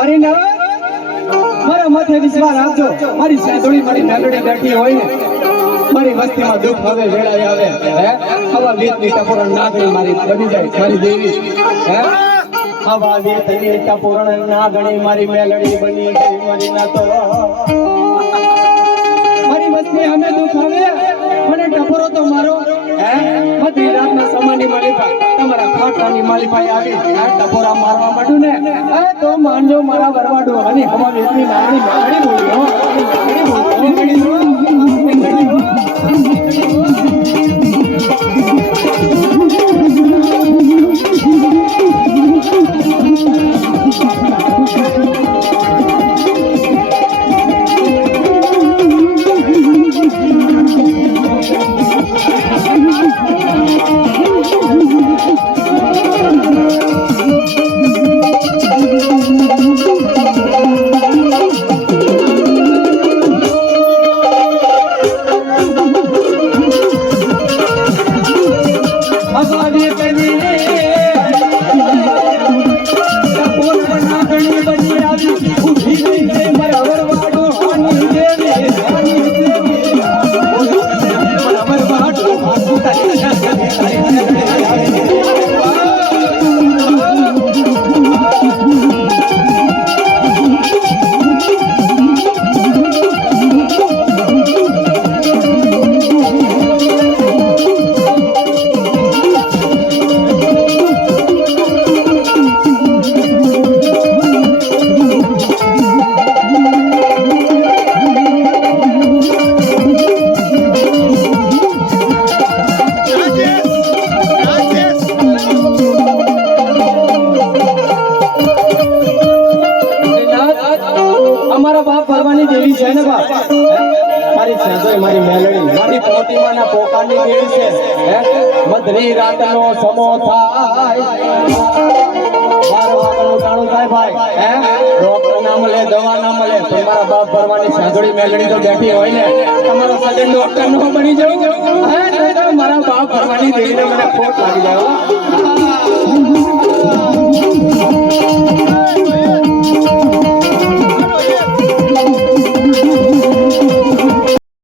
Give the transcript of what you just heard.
હરિના મારા માથે વિશ્વાસ રાખજો મારી સાધોડી મારી મેલડી બેઠી હોય ને મારી વસ્તીમાં દુઃખ હવે વેળાય આવે હે આવા વીતની ટપોરણ નાગણી મારી બની જાય મારી દેવી હે આવા વીતની ટપોરણ નાગણી મારી મેલડી બની ગઈ મારી ના તો મારી વસ્તી અમે દુઃખ આવે મને ટપોરો તો મારો હે બધી રાતના સમાની માલિકા તમારા ખાટાની માલિકા આવી આ ટપોરા મારવા માંડું ને એ તો માનજો મારા વરવાડો અને હવા વીતની નાગણી મેલડી બોલી હો મારી મેલડી મારી પોતીમાના પોકાની દેવી છે હે મધરી રાતનો સમો થાય મારો વાગનું ટાણું થાય ભાઈ હે ડોક્ટર ના મળે દવા ના મળે પણ મારા બાપ ભરવાની સાંજોડી મેલડી તો બેઠી હોય ને તમારો સજન ડોક્ટર નો બની જવું હે મારા બાપ ભરવાની દેવીને મને ખોટ લાગી જાય